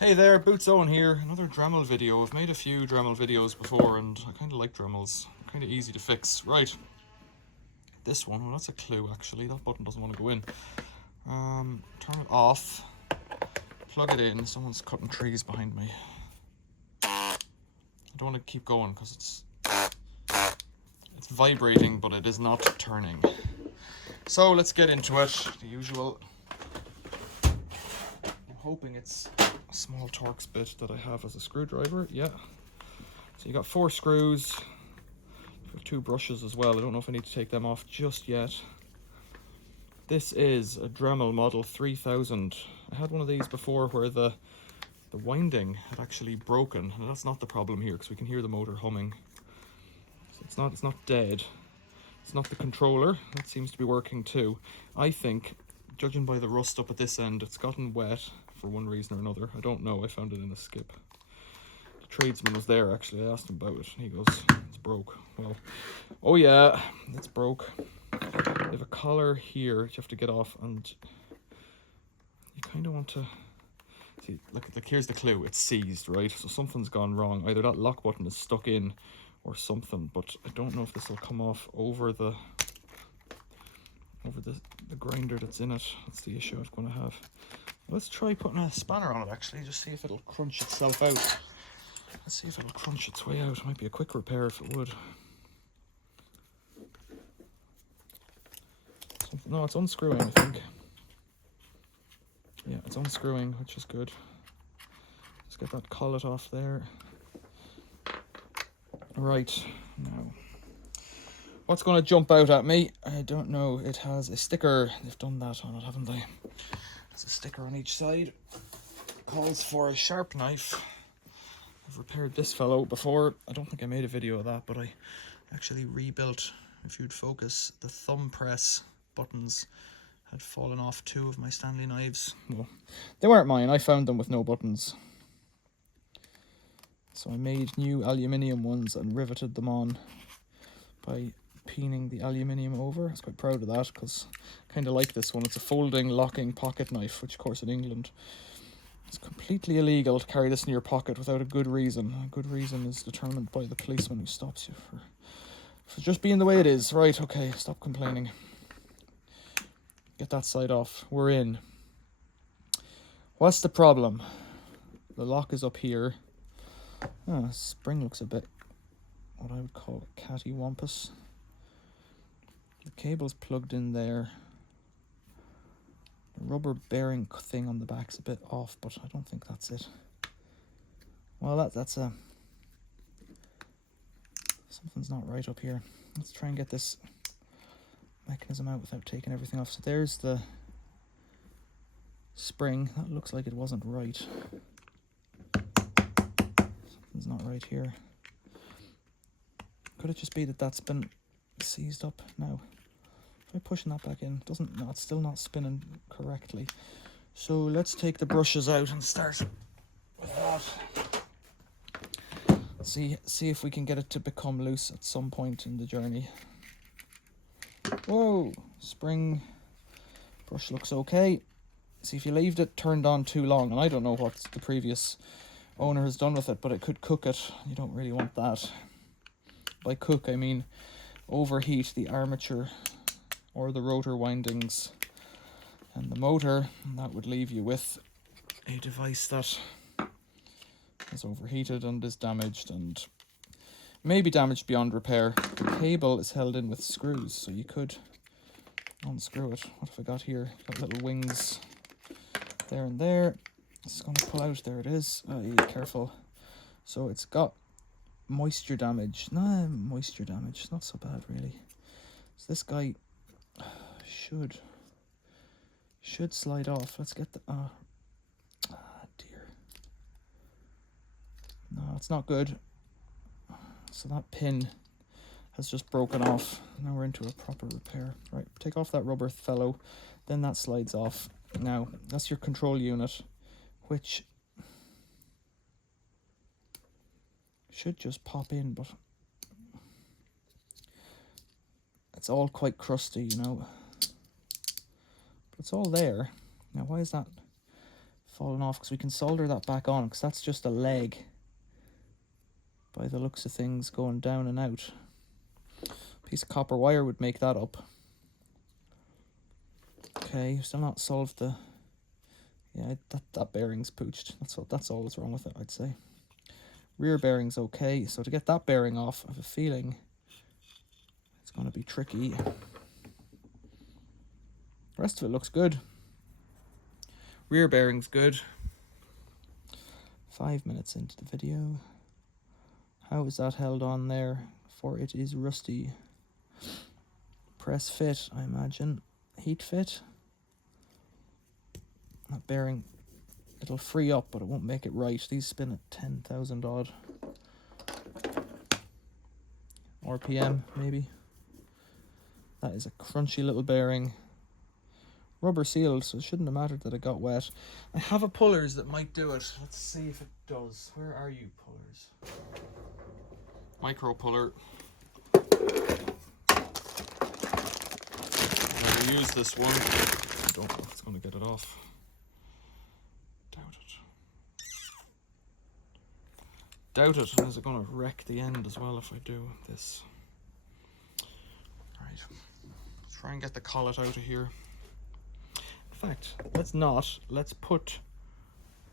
Hey there, Boots Owen here. Another Dremel video. I've made a few Dremel videos before and I kind of like Dremels. Kind of easy to fix. Right, this one, well that's a clue actually. That button doesn't want to go in. Turn it off, plug it in. Someone's cutting trees behind me. I don't want to keep going because it's vibrating, but it is not turning. So let's get into it. The usual. I'm hoping it's a small Torx bit that I have as a screwdriver. Yeah. So you got 4 screws, 2 brushes as well. I don't know if I need to take them off just yet. This is a Dremel model 3000. I had one of these before where the winding had actually broken, and that's not the problem here because we can hear the motor humming. So it's not dead. It's not the controller. That seems to be working too. I think, judging by the rust up at this end, it's gotten wet for one reason or another. I don't know. I found it in a skip. The tradesman was there actually. I asked him about it and he goes, it's broke. Well, oh yeah, it's broke. They have a collar here that you have to get off, and you kind of want to see, look, here's the clue. It's seized, right? So something's gone wrong. Either that lock button is stuck in or something, but I don't know if this will come off over the grinder that's in it. That's the issue I'm going to have. Let's try putting a spanner on it actually, just see if it'll crunch itself out. Let's see if it'll crunch its way out. It might be a quick repair if it would. No, it's unscrewing, I think. Yeah, it's unscrewing, which is good. Let's get that collet off there. Right, now. What's going to jump out at me? I don't know. It has a sticker. They've done that on it, haven't they? There's a sticker on each side. Calls for a sharp knife. I've repaired this fellow before. I don't think I made a video of that, but I actually rebuilt, if you'd focus, the thumb press buttons had fallen off 2 of my Stanley knives. Well, they weren't mine. I found them with no buttons. So I made new aluminium ones and riveted them on by peening the aluminium over. I was quite proud of that because I kind of like this one. It's a folding locking pocket knife, which of course in England it's completely illegal to carry this in your pocket without a good reason. A good reason is determined by the policeman who stops you for just being the way it is. Right, okay, stop complaining. Get that side off. We're in. What's the problem? The lock is up here. Oh, the spring looks a bit, what I would call cattywampus. The cable's plugged in there. The rubber bearing thing on the back's a bit off, but I don't think that's it. Well, that's a... something's not right up here. Let's try and get this mechanism out without taking everything off. So there's the spring. That looks like it wasn't right. Something's not right here. Could it just be that that's been seized up now? Try pushing that back in. Doesn't, no, it's still not spinning correctly. So let's take the brushes out and start with that. See if we can get it to become loose at some point in the journey. Whoa, spring brush looks okay. See, if you leave it turned on too long, and I don't know what the previous owner has done with it, but it could cook it. You don't really want that. By cook, I mean overheat the armature or the rotor windings and the motor, and that would leave you with a device that is overheated and is damaged and may be damaged beyond repair. The cable is held in with screws, so you could unscrew it. What have I got here? Got little wings there and there. It's going to pull out. There it is. Oh, you careful. So it's got moisture damage. Nah, moisture damage. It's not so bad, really. So this guy should slide off. Let's get the... dear. No, it's not good. So that pin has just broken off. Now we're into a proper repair. Right, take off that rubber fellow. Then that slides off. Now, that's your control unit, which should just pop in, but it's all quite crusty, you know. But it's all there. Now, why is that fallen off, because we can solder that back on, because that's just a leg by the looks of things going down and out. A piece of copper wire would make that up. Okay, still not solved the... Yeah, that bearing's pooched. That's all that's wrong with it, I'd say. Rear bearing's okay, so to get that bearing off, I have a feeling it's going to be tricky. The rest of it looks good. Rear bearing's good. 5 minutes into the video. How is that held on there? For it is rusty. Press fit, I imagine. Heat fit. That bearing, it'll free up, but it won't make it right. These spin at 10,000 odd. RPM, maybe. That is a crunchy little bearing. Rubber sealed, so it shouldn't have mattered that it got wet. I have a pullers that might do it. Let's see if it does. Where are you, pullers? Micro puller. I'll use this one. I don't know if it's going to get it off. Doubt it. Is it going to wreck the end as well if I do this? Right. Let's try and get the collet out of here. In fact, let's not. Let's put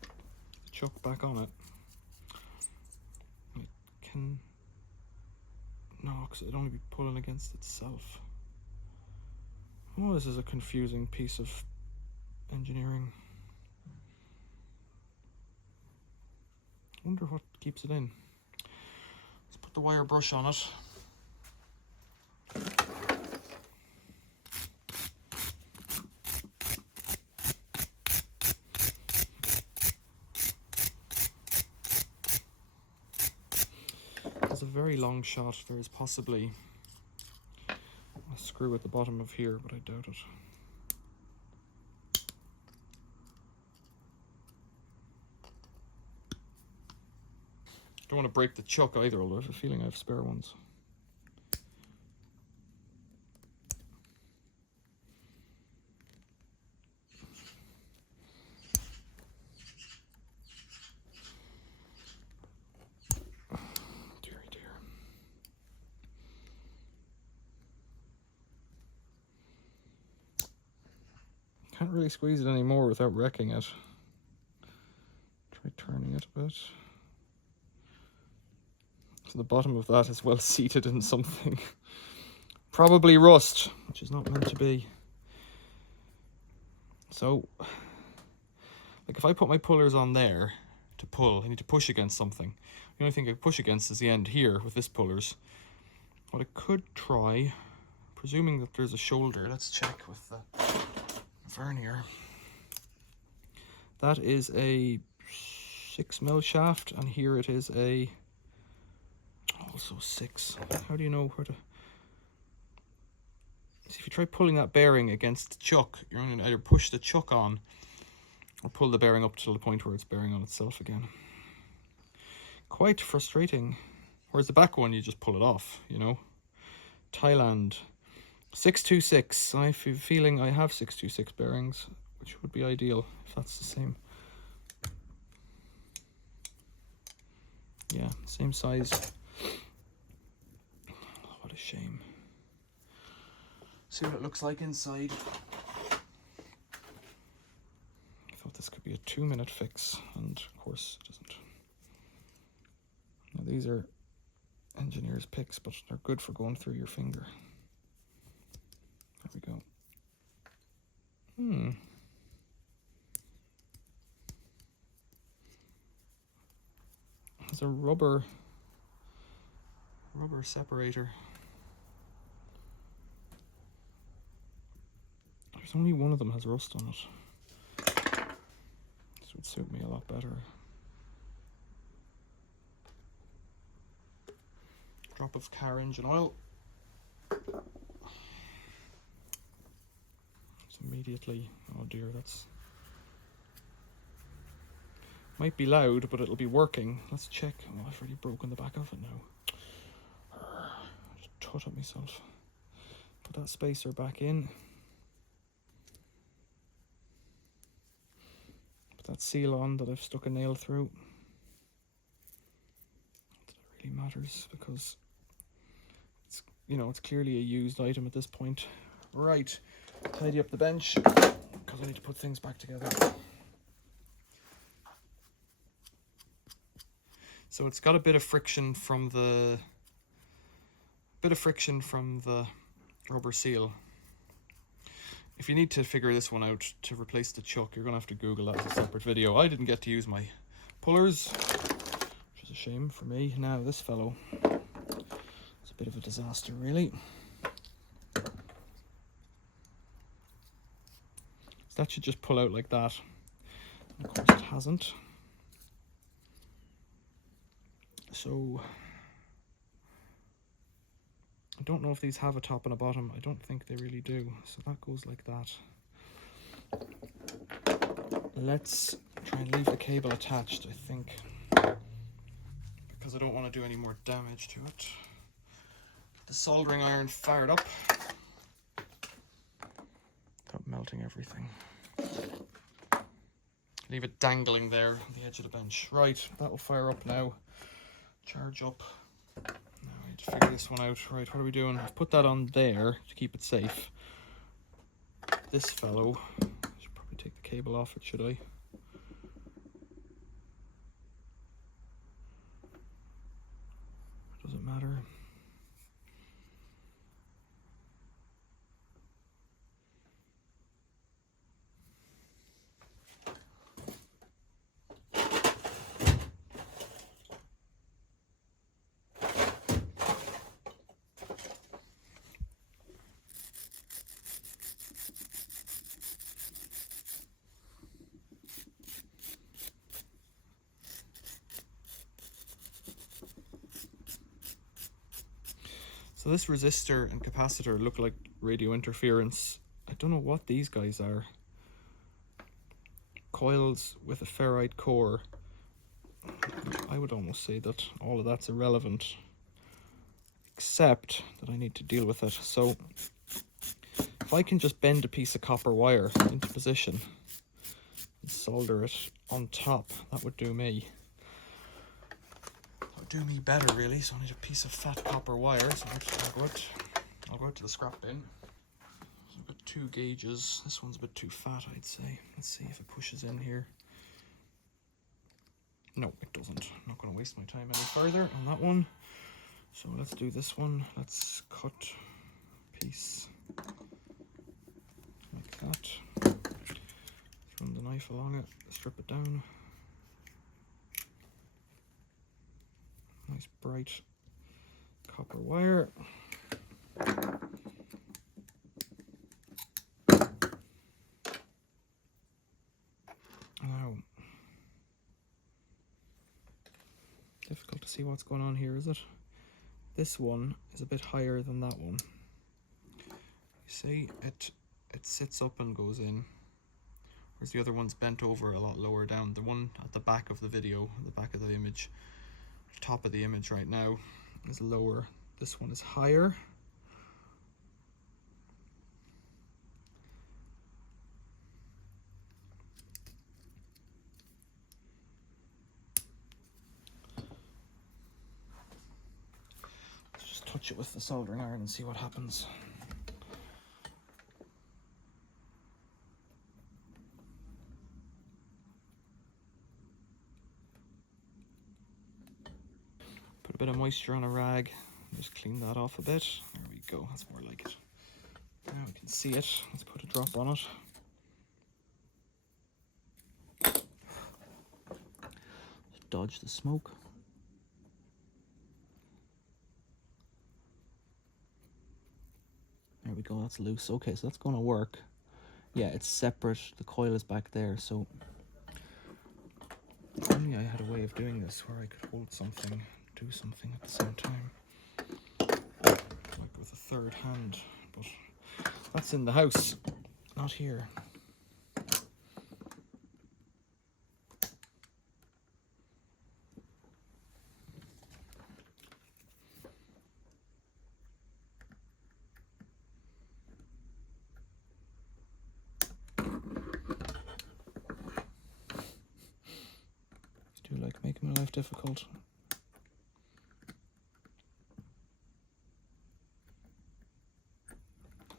the chuck back on it. I can... No, because it'd only be pulling against itself. Oh, this is a confusing piece of engineering. Wonder what keeps it in. Let's put the wire brush on it. There's a very long shot. There is possibly a screw at the bottom of here, but I doubt it. Don't want to break the chuck either, although I have a feeling I have spare ones. Dear, dear. Can't really squeeze it anymore without wrecking it. Try turning it a bit. So the bottom of that is well seated in something. Probably rust, which is not meant to be. So, like if I put my pullers on there to pull, I need to push against something. The only thing I push against is the end here with this pullers. What I could try, presuming that there's a shoulder, let's check with the vernier. That is a 6mm shaft, and here it is a also 6. How do you know where to... See, if you try pulling that bearing against the chuck, you're going to either push the chuck on or pull the bearing up to the point where it's bearing on itself again. Quite frustrating. Whereas the back one, you just pull it off, you know. Thailand 626. I have a feeling I have 626 bearings, which would be ideal if that's the same. Yeah, same size. Oh, what a shame. See what it looks like inside. I thought this could be a 2-minute fix, and of course it isn't. Now these are engineer's picks, but they're good for going through your finger. There we go. There's a rubber separator. There's only one of them has rust on it. This would suit me a lot better. Drop of car engine oil. It's immediately, oh dear, that's... Might be loud, but it'll be working. Let's check. Oh, I've already broken the back of it now. Just tut at myself. Put that spacer back in. Put that seal on that I've stuck a nail through. Not that it really matters because it's, you know, it's clearly a used item at this point. Right, tidy up the bench because I need to put things back together. So it's got a bit of friction from the rubber seal. If you need to figure this one out to replace the chuck, you're gonna have to Google that as a separate video. I didn't get to use my pullers, which is a shame for me. Now this fellow, it's a bit of a disaster really. So that should just pull out like that. And of course it hasn't. So I don't know if these have a top and a bottom. I don't think they really do. So that goes like that. Let's try and leave the cable attached, I think, because I don't want to do any more damage to it. The soldering iron fired up without melting everything. Leave it dangling there on the edge of the bench. Right, that will fire up now. Charge up. Now I need to figure this one out. Right, what are we doing? I've put that on there to keep it safe. This fellow, I should probably take the cable off it, should I? Doesn't matter. So this resistor and capacitor look like radio interference. I don't know what these guys are. Coils with a ferrite core. I would almost say that all of that's irrelevant, except that I need to deal with it. So if I can just bend a piece of copper wire into position and solder it on top, that would do me. Do me better really. So I need a piece of fat copper wire, so I'll go out to the scrap bin. So I've got 2 gauges. This one's a bit too fat, I'd say. Let's see if it pushes in here. No, it doesn't. I'm not going to waste my time any further on that one. So let's do this one. Let's cut a piece like that. Run the knife along it, strip it down. Nice bright copper wire. Now, difficult to see what's going on here, is it? This one is a bit higher than that one. You see, it sits up and goes in, whereas the other one's bent over a lot lower down. The one at the back of the video, the back of the image, top of the image right now, is lower. This one is higher. Let's just touch it with the soldering iron and see what happens. Put a bit of moisture on a rag, just clean that off a bit. There we go, that's more like it. Now we can see it. Let's put a drop on it. Just dodge the smoke. There we go, that's loose. Okay, so that's going to work. Yeah, it's separate. The coil is back there, so if only I had a way of doing this where I could hold something, do something at the same time, like with a third hand, but that's in the house, not here. do like making my life difficult.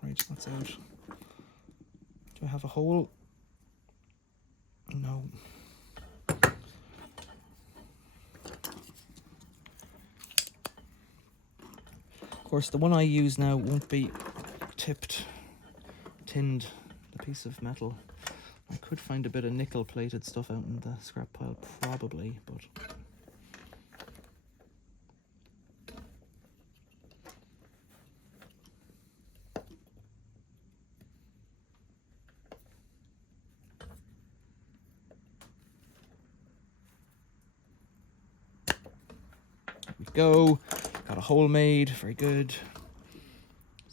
Right, that's out. Do I have a hole? No. Of course, the one I use now won't be tinned, the piece of metal. I could find a bit of nickel plated stuff out in the scrap pile, probably, but there we go. Got a hole made, very good.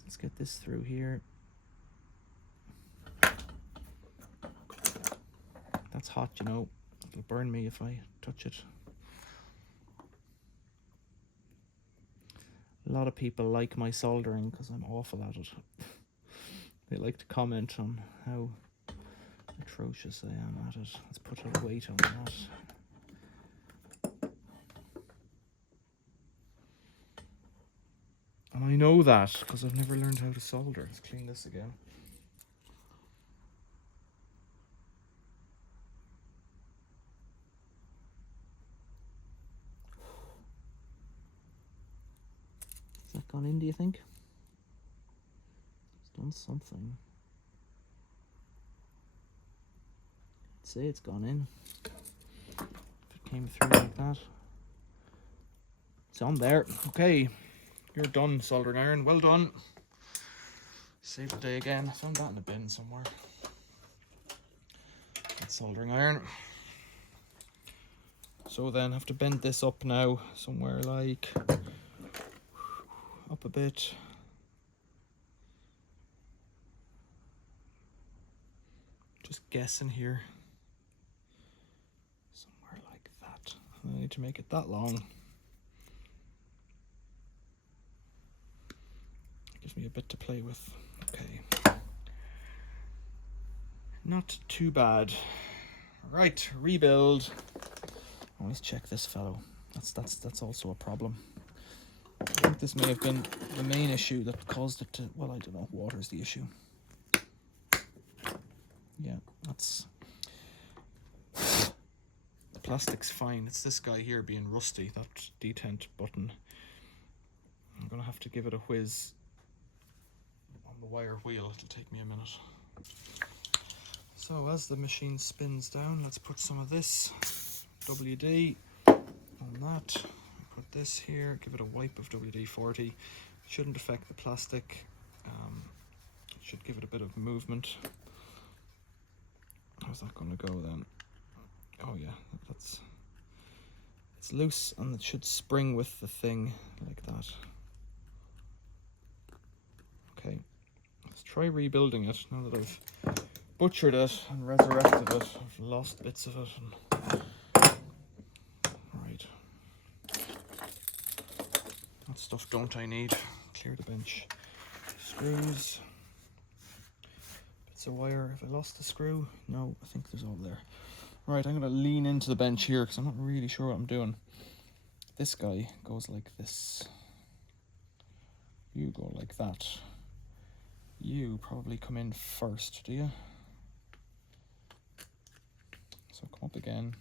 Let's get this through here. That's hot, you know. It'll burn me if I touch it. A lot of people like my soldering because I'm awful at it. They like to comment on how atrocious I am at it. Let's put a weight on that. And I know that because I've never learned how to solder. Let's clean this again. Has that gone in, do you think? It's done something. I'd say it's gone in. If it came through like that. It's on there. Okay. You're done, soldering iron. Well done. Save the day again. I found that in a bin somewhere. That's soldering iron. So then I have to bend this up now, somewhere like up a bit. Just guessing here. Somewhere like that. I need to make it that long. Gives me a bit to play with. Okay. Not too bad. Right, rebuild. Always check this fellow. That's also a problem. I think this may have been the main issue that caused it to, well, I don't know, water's the issue. Yeah, that's, the plastic's fine. It's this guy here being rusty, that detent button. I'm gonna have to give it a whiz on the wire wheel. It'll take me a minute. So as the machine spins down, let's put some of this WD on that. Put this here, give it a wipe of WD-40. Shouldn't affect the plastic. It should give it a bit of movement. How's that going to go then? Oh yeah, it's loose and it should spring with the thing like that. Okay, let's try rebuilding it now that I've butchered it and resurrected it. I've lost bits of it. Right. That stuff don't I need. Clear the bench. Screws. Bits of wire. Have I lost the screw? No, I think there's all there. Right, I'm going to lean into the bench here because I'm not really sure what I'm doing. This guy goes like this. You go like that. You probably come in first, do you? So come up again.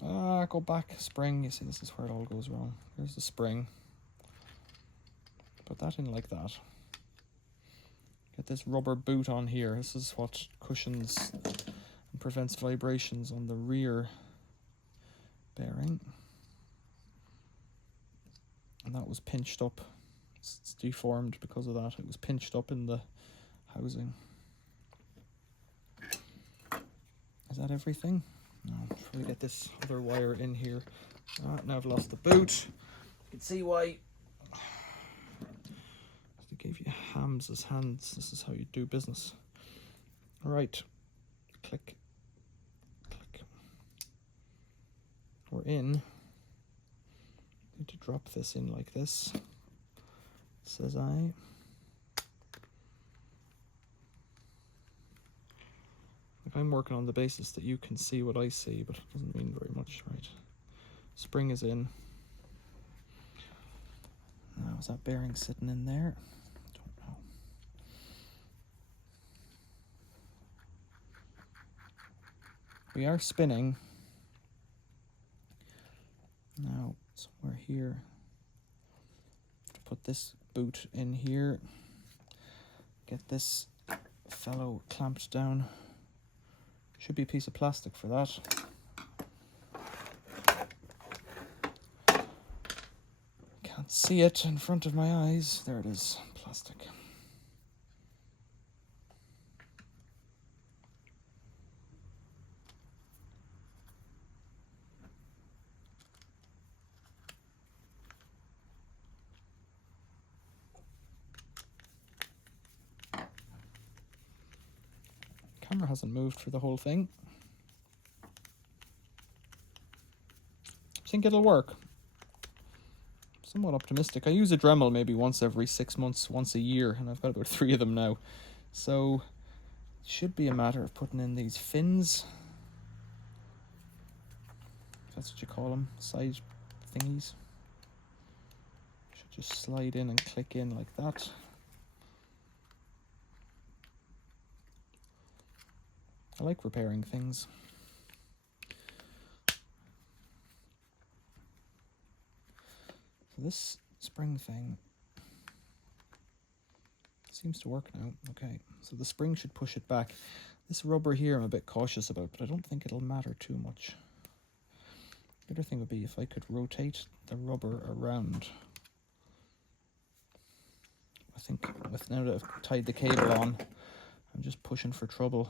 Go back, spring. You see, this is where it all goes wrong. Here's the spring. Put that in like that. Get this rubber boot on here. This is what cushions and prevents vibrations on the rear bearing. And that was pinched up. It's deformed because of that. It was pinched up in the housing. Is that everything? No, try to get this other wire in here. Now I've lost the boot. You can see why. They gave you hams as hands. This is how you do business. All right. Click. Click. We're in. Need to drop this in like this. Says I. I'm working on the basis that you can see what I see, but it doesn't mean very much, right? Spring is in. Now, is that bearing sitting in there? Don't know. We are spinning. Now, somewhere here, to put this boot in here, get this fellow clamped down. Should be a piece of plastic for that. Can't see it in front of my eyes. There it is, plastic. Camera hasn't moved for the whole thing. I think it'll work. Somewhat optimistic. I use a Dremel maybe once every 6 months, once a year, and I've got about 3 of them now. So it should be a matter of putting in these fins. If that's what you call them, side thingies. Should just slide in and click in like that. I like repairing things. So this spring thing seems to work now. Okay, so the spring should push it back. This rubber here I'm a bit cautious about, but I don't think it'll matter too much. The other thing would be if I could rotate the rubber around. I think with now that I've tied the cable on, I'm just pushing for trouble.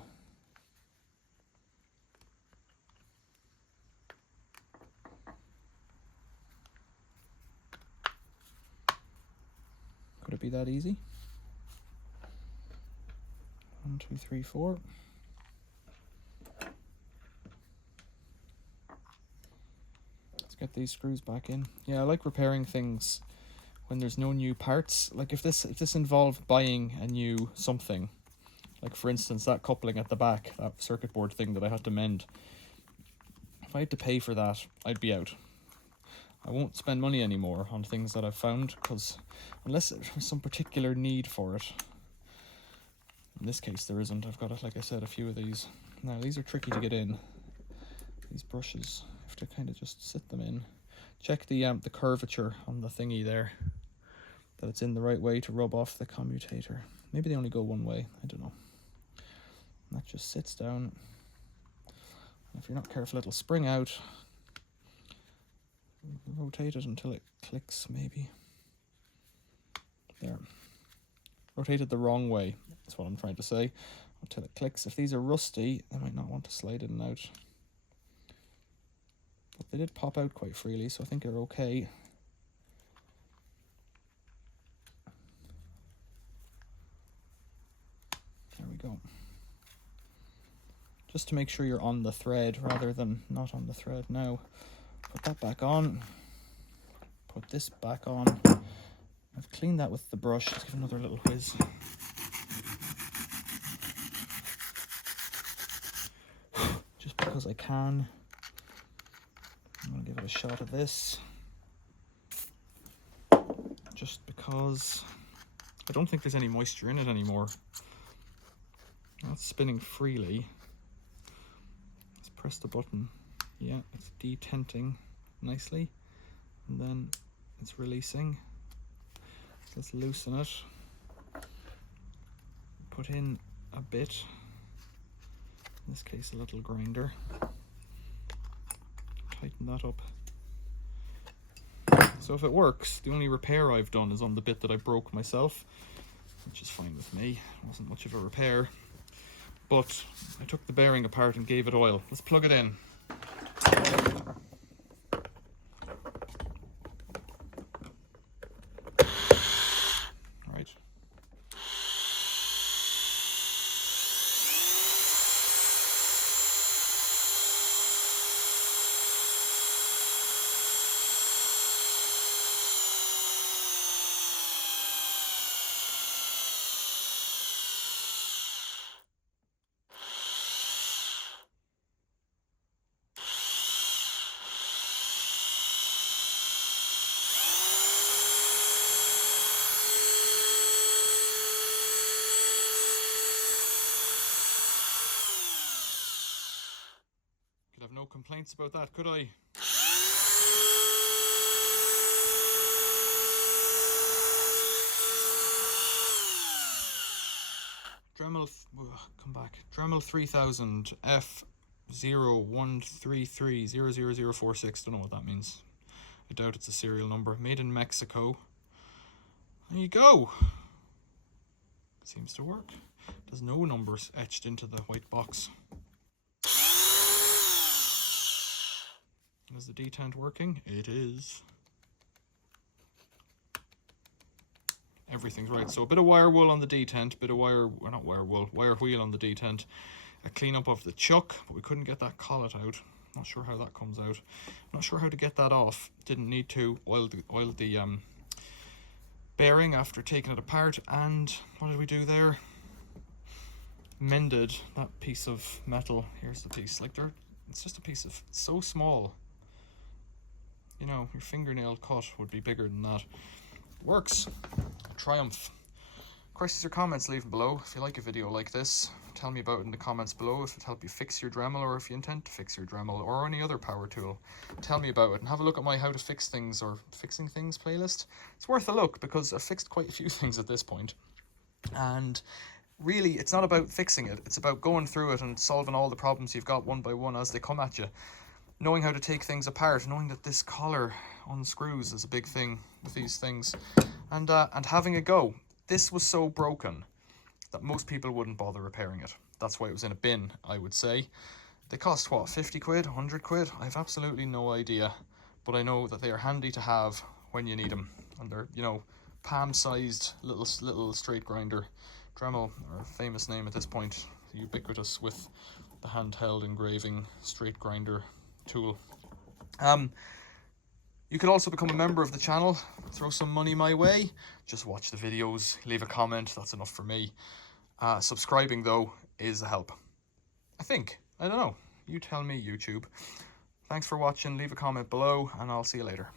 Could it be that easy? 1, 2, 3, 4. Let's get these screws back in. Yeah, I like repairing things when there's no new parts. Like if this involved buying a new something, like for instance that coupling at the back, that circuit board thing that I had to mend. If I had to pay for that, I'd be out. I won't spend money anymore on things that I've found, because unless there's some particular need for it. In this case there isn't. I've got, like I said, a few of these. Now these are tricky to get in. These brushes, I have to kind of just sit them in. Check the curvature on the thingy there, that it's in the right way to rub off the commutator. Maybe they only go one way, I don't know. And that just sits down. And if you're not careful, it'll spring out. Rotate it until it clicks, maybe. There. Rotate it the wrong way, that's what I'm trying to say. Until it clicks. If these are rusty, I might not want to slide in and out. But they did pop out quite freely, so I think they're okay. There we go. Just to make sure you're on the thread rather than not on the thread. Now, put that back on. Put this back on. I've cleaned that with the brush. Let's give another little whiz. Just because I can. I'm going to give it a shot of this. Just because I don't think there's any moisture in it anymore. That's spinning freely. Let's press the button. Yeah, it's detenting nicely. And then it's releasing. Let's loosen it. Put in a bit. In this case, a little grinder. Tighten that up. So if it works, the only repair I've done is on the bit that I broke myself, which is fine with me. It wasn't much of a repair. But I took the bearing apart and gave it oil. Let's plug it in. Right. no complaints about that, could I? Dremel, come back. Dremel 3000 F013300046. Don't know what that means. I doubt it's a serial number. Made in Mexico. There you go. Seems to work. There's no numbers etched into the white box. Is the detent working? It is. Everything's right. So a bit of wire wool on the detent, bit of wire, well, not wire wool, wire wheel on the detent. A clean-up of the chuck, but we couldn't get that collet out. Not sure how that comes out. Not sure how to get that off. Didn't need to oil the bearing after taking it apart. And what did we do there? Mended that piece of metal. Here's the piece. Like, it's just a piece of, so small. You know, your fingernail cut would be bigger than that. Works. Triumph. Questions or comments, leave them below. If you like a video like this, tell me about it in the comments below. If it helped you fix your Dremel, or if you intend to fix your Dremel or any other power tool, tell me about it. And have a look at my how to fix things or fixing things playlist. It's worth a look because I've fixed quite a few things at this point. And really, it's not about fixing it. It's about going through it and solving all the problems you've got one by one as they come at you. Knowing how to take things apart, knowing that this collar unscrews is a big thing with these things, and having a go. This was so broken that most people wouldn't bother repairing it. That's why it was in a bin, I would say. They cost, what, 50 quid, 100 quid? I have absolutely no idea, but I know that they are handy to have when you need them. And they're, you know, palm-sized little straight grinder. Dremel, our famous name at this point, ubiquitous with the handheld engraving straight grinder tool. You could also become a member of the channel, throw some money my way, just watch the videos, leave a comment, that's enough for me. Subscribing though is a help, I think. I don't know, you tell me, YouTube. Thanks for watching, leave a comment below, and I'll see you later.